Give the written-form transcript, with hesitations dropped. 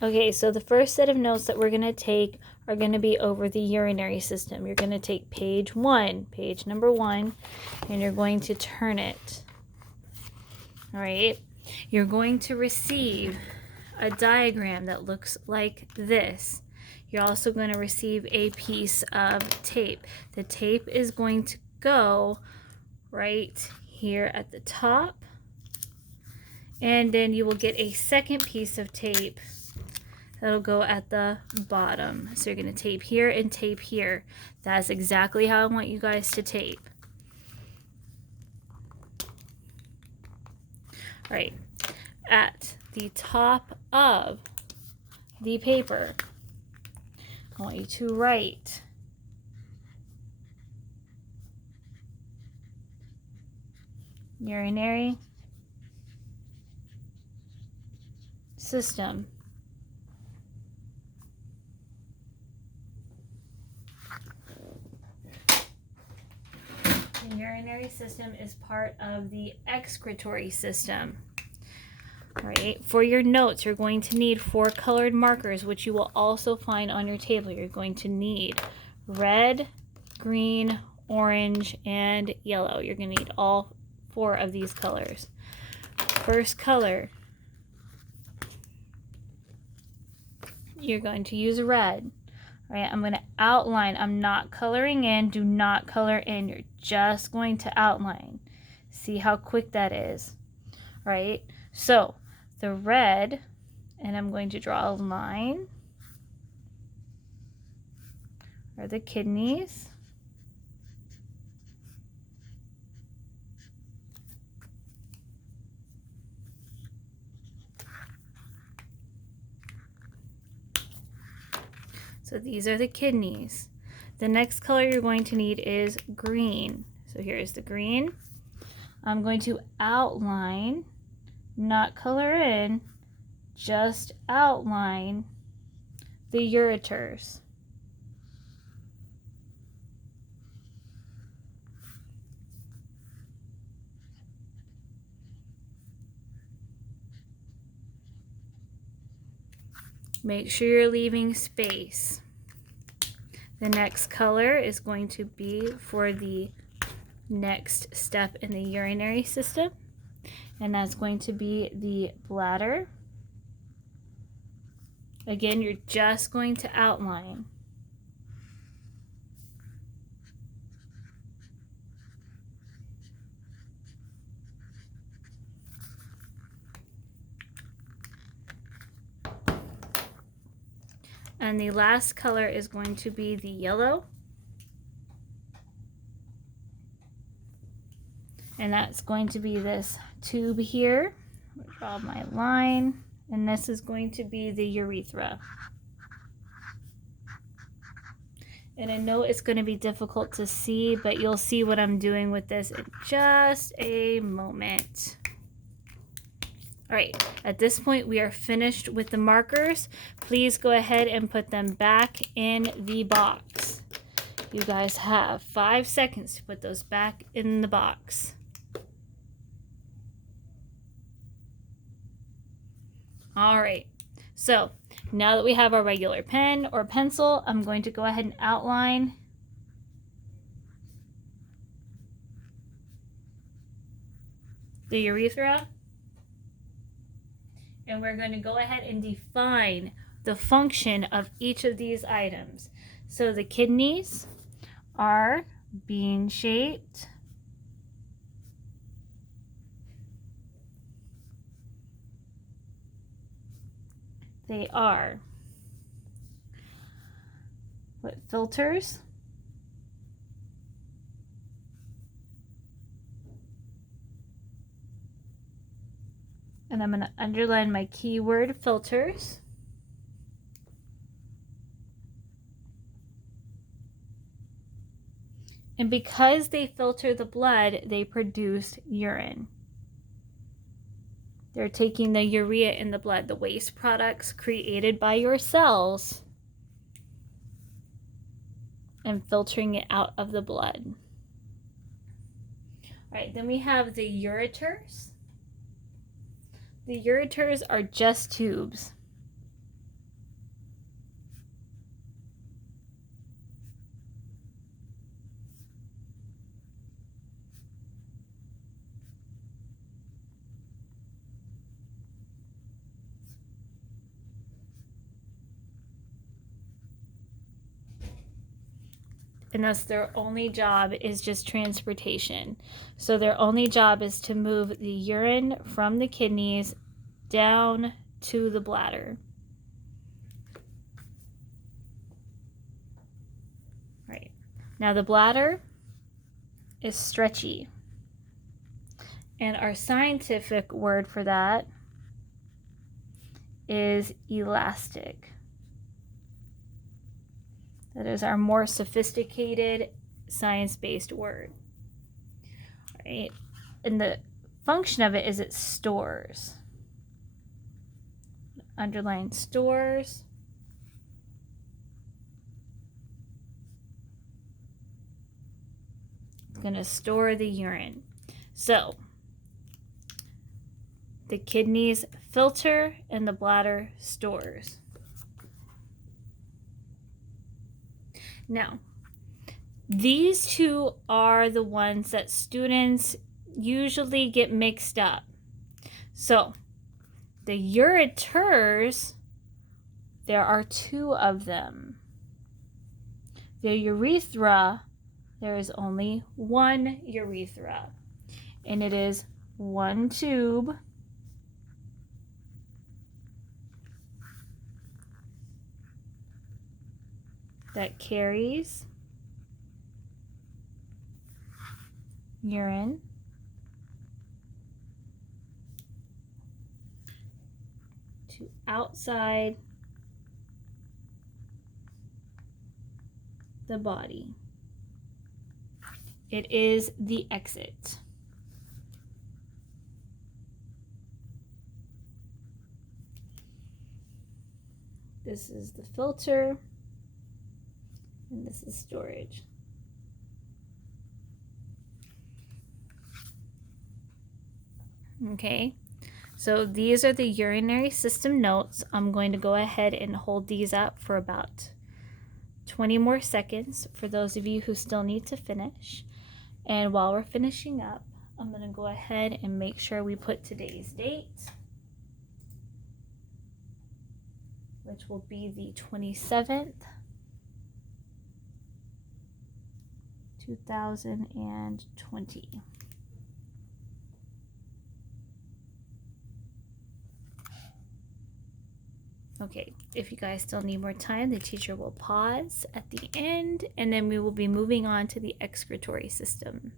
Okay, so the first set of notes that we're going to take are going to be over the urinary system. You're going to take page number 1, and you're going to turn it. All right, you're going to receive a diagram that looks like this. You're also going to receive a piece of tape. The tape is going to go right here at the top, and then you will get a second piece of tape that'll go at the bottom. So you're going to tape here and tape here. That's exactly how I want you guys to tape. All right, at the top of the paper, I want you to write urinary system. The urinary system is part of the excretory system. All right, for your notes, you're going to need 4 colored markers, which you will also find on your table. You're going to need red, green, orange, and yellow. You're going to need all 4 of these colors. First color, you're going to use red. All right, I'm going to outline. I'm not coloring in. Do not color in. You're just going to outline. See how quick that is. All right, so the red, and I'm going to draw a line, are the kidneys. So these are the kidneys. The next color you're going to need is green. So here's the green. I'm going to outline, not color in, just outline the ureters. Make sure you're leaving space. The next color is going to be for the next step in the urinary system, and that's going to be the bladder. Again, you're just going to outline. And the last color is going to be the yellow. And that's going to be this tube here. I'll draw my line. And this is going to be the urethra. And I know it's going to be difficult to see, but you'll see what I'm doing with this in just a moment. All right, at this point we are finished with the markers. Please go ahead and put them back in the box. You guys have 5 seconds to put those back in the box. All right, so now that we have our regular pen or pencil, I'm going to go ahead and outline the urethra. And we're going to go ahead and define the function of each of these items. So the kidneys are bean-shaped. They are what filters? And I'm going to underline my keyword filters. And because they filter the blood, they produce urine. They're taking the urea in the blood, the waste products created by your cells, and filtering it out of the blood. All right, then we have the ureters. The ureters are just tubes. and thus their only job is just transportation. So their only job is to move the urine from the kidneys down to the bladder. Right. Now the bladder is stretchy. And our scientific word for that is elastic. That is our more sophisticated science-based word. Right? And the function of it is it stores. Underline stores. It's going to store the urine. So the kidneys filter and the bladder stores. Now, these two are the ones that students usually get mixed up. So, the ureters, there are two of them. The urethra, there is only one urethra, and it is one tube that carries urine to outside the body. It is the exit. This is the filter, and this is storage. Okay, so these are the urinary system notes. I'm going to go ahead and hold these up for about 20 more seconds for those of you who still need to finish. And while we're finishing up, I'm going to go ahead and make sure we put today's date, which will be the 27th, 2020. Okay, if you guys still need more time, the teacher will pause at the end, and then we will be moving on to the excretory system.